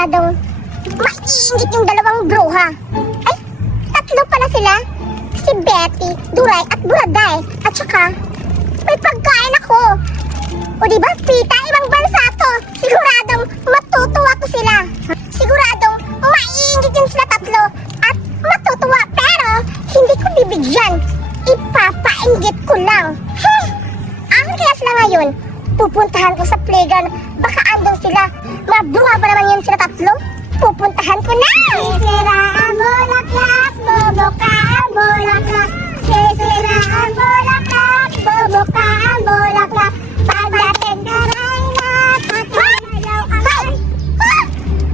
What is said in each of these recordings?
siguradong maiingit yung dalawang bruha. Ay, tatlo pala sila. Si Betty, Duray at Buraday. At saka, may pagkain ako. O diba, Pita, ibang bansa to. Siguradong matutuwa ko sila. Siguradong maiingit yung sila tatlo at matutuwa. Pero, hindi ko bibigyan. Ipapainggit ko lang. Akin kaya sila ngayon. Pupuntahan ko sa playground. Baka andun sila. Mabruha ba naman yun sila tatlo? Pupuntahan ko na! Sisira ang bulaklak, bobo ka ang bulaklak. Sisira ang bulaklak, bobo ka ang bulaklak. Pagdating ka rin napakalaw ang...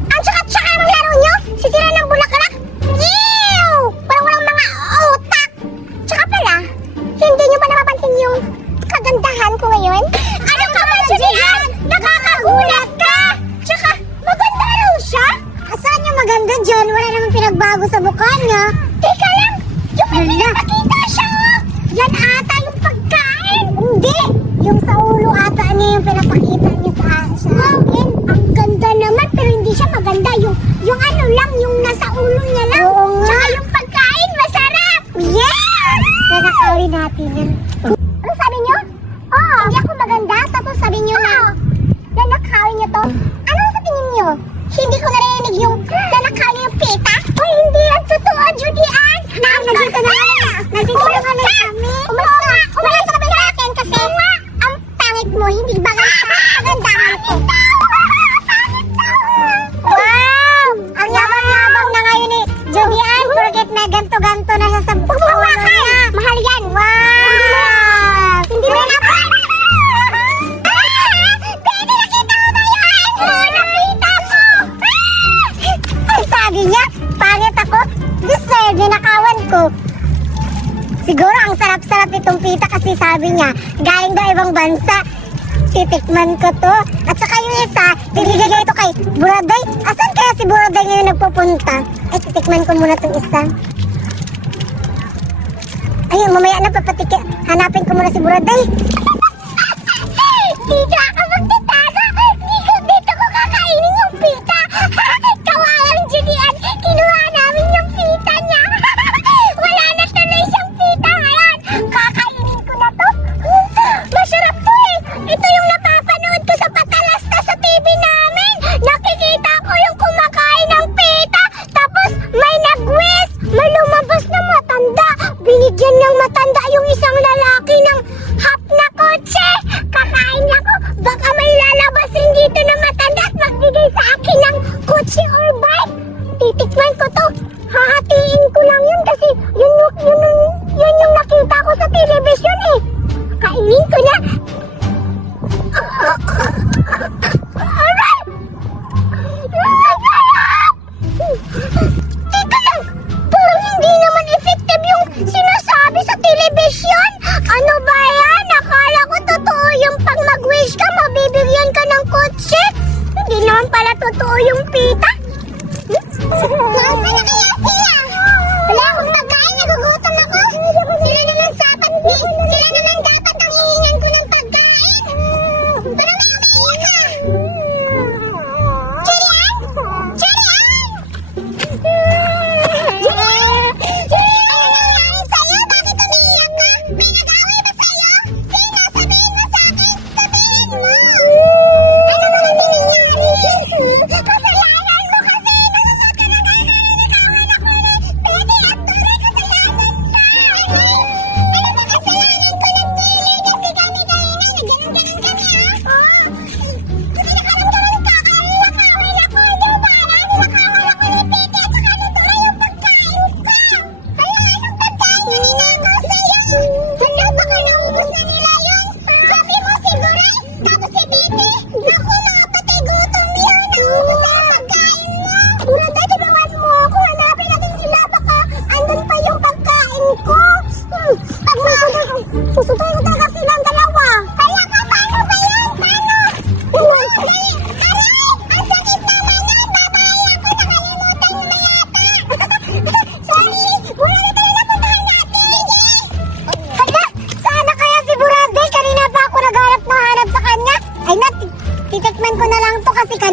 Ang tsaka-tsaka ang laro nyo? Sisira ng bulaklak? Ew! Walang mga utak! Tsaka pala, hindi nyo ba napapansin yung kagandahan ko ngayon? Ano ka ba, Julian? Nakakagulat ka! Tsaka, maganda raw siya? Saan yung maganda dyan? Wala namang pinagbago sa mukha niya. Teka lang! Yung may pinapakita siya! Yan ata yung pagkain! Hindi! Yung sa ulo ata niya yung pinapakita niya sa akin. Ang ganda naman pero hindi siya maganda. Yung ano lang, yung nasa ulo niya lang. Oo nga. Tsaka yung pagkain, masarap! Yeah! Nanakawin natin yan. Ano sabi niyo? Oo. Hindi ako maganda, tapos sabi niyo na nanakawin niyo to. Ano sa tingin niyo? Hindi ko narinig yung nanakawin yung pita? Ay, hindi yan totoo, Judy Ann! Nandito na kami. Umalis ka kami sa akin kasi ang pangit mo, hindi bagay sa kagandahan ko. Wow! Ang yabang-yabang na ngayon ni Judy Ann, porket may ganto-ganto na siya sa ulo niya. Mahal yan! Wow! Hindi mo na Baby, nakita mo ba yan? Oo, nakita mo! Ang sabi niya, pangit ako. Deserve, ninakawan ko. Siguro ang sarap-sarap itong pita kasi sabi niya, galing daw ibang bansa. Titikman ko to. At saka yung isa, binigay ito kay Buraday. Asan kaya si Buraday ngayon nagpupunta? Ay, titikman ko muna itong isa. Ayun, mamaya na papatiki. Hanapin ko muna si Buraday. Dito ako magtitago. Dito ko kakainin yung pita. Kawawang Julian, kinuha namin yung pita niya. Wala na tuloy siyang pita ngayon. Kakainin ko na to. Masarap to eh. Ito yung napapanood ko sa patalasta sa TV namin. Nakikita ko yung kumakain ng pita. Tapos may nagwis. May lumabas na matanda. Binigyan ng matanda yung isang lalaki ng half na kotse. Kakain ako.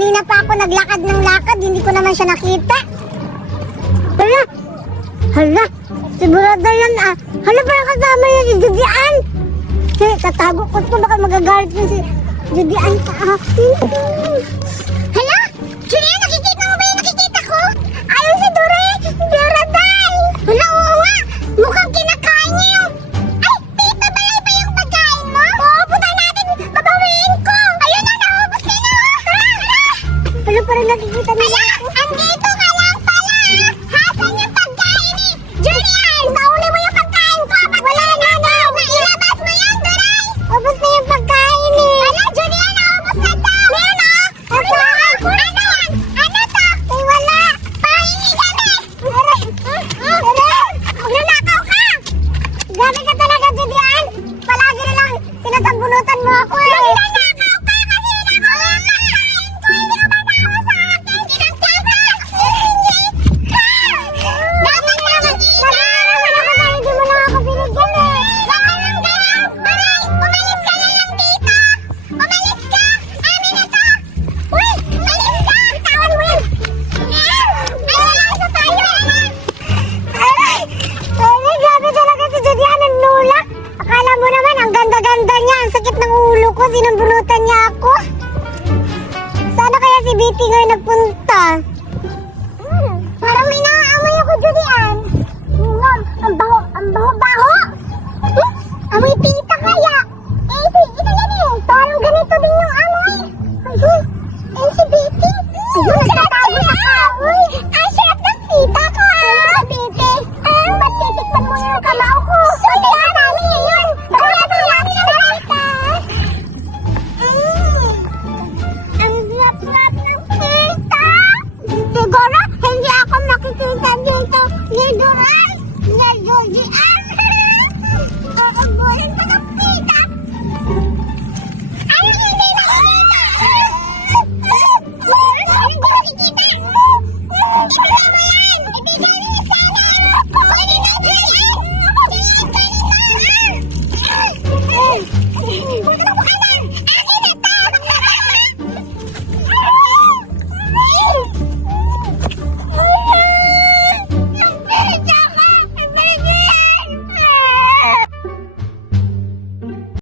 Kanina pa ako naglakad ng lakad, hindi ko naman siya nakita. Hala! Hala! Si Burada yan ah! Hala, parang kasama niya si Judian! Tatago ko ito, baka magagalit na si Judian sa akin. Hala! Julian, nakikita mo ba yung nakikita ko? Ayun si Buraday! Hala, oo nga! Mukhang kinakain niya yung... Ay! Tita, balay pa yung pagkain mo? Oo, punta natin! Babawiin ko! Ayun na, naubos ka na! Hala, parang nakikita niya ako. Andito ka lang pala! Hasan yung pagkain ni Julian! Nauli mo yung pagkain ko! Wala na! Ilabas mo yan, Duray! Ubus na yung pagkain eh! Hala, Julian! Naubos na to! Meron o! Ano yan? Ano to? Ay, wala! Pahingi kami! Nanakaw ka! Grabe ka talaga, Julian! Palagi na lang sinasabunutan mo ako eh! Nanakaw ka kasi nakaw yung pagkain ko! Hindi ka ba nakaw sa akin? Sinagsabi ka! Dapat mo naman kita! Nagkakaroon ako dahil di mo lang ako binigyan eh! Dapat lang ganyan! Aray! Umalis ka na lang dito! Umalis ka! Amin na to! Uy! Umalis ka! Tawan mo yan! Ay, wala sa tayo! Aray! Aray, grabe talaga si Judian ang nulak! Akala mo naman ang ganda-ganda niya! Ang sakit ng ulo ko! Sinambunutan niya ako! Sana kaya si Betty ngayon nagpunta? Parang may naaamoy ako, Judian. Ang baho, ang baho-baho. Amoy tita kaya. Eh, ito yan eh. Parang ganito din yung amoy. Eh, si Betty. Ayun, nagtatago sa kahoy. Ang sarap ng tita ko, ha? Betty. Ba't titikman mo yung kamao ko? Kaya namin yun. Kaya namin ang tita. Ang sarap-sarap ng tita. Siguro, hindi ako makikita dito ni Duray, ni Judian.